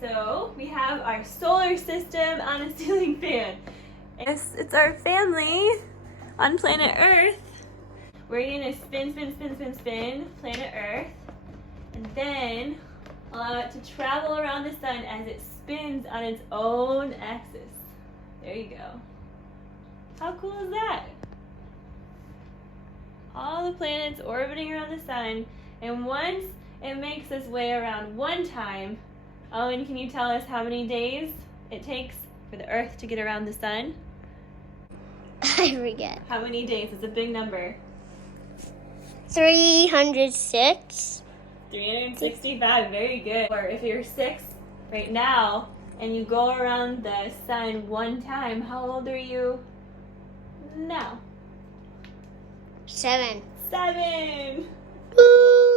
So we have our solar system on a ceiling fan. It's our family on planet Earth. We're gonna spin planet Earth, and then allow it to travel around the sun as it spins on its own axis. There you go. How cool is that? All the planets orbiting around the sun, and once it makes its way around one time, Owen, can you tell us how many days it takes for the Earth to get around the sun? I forget. How many days? It's a big number. 306. 365, very good. Or if you're 6 right now and you go around the sun one time, how old are you now? 7. 7! Woo!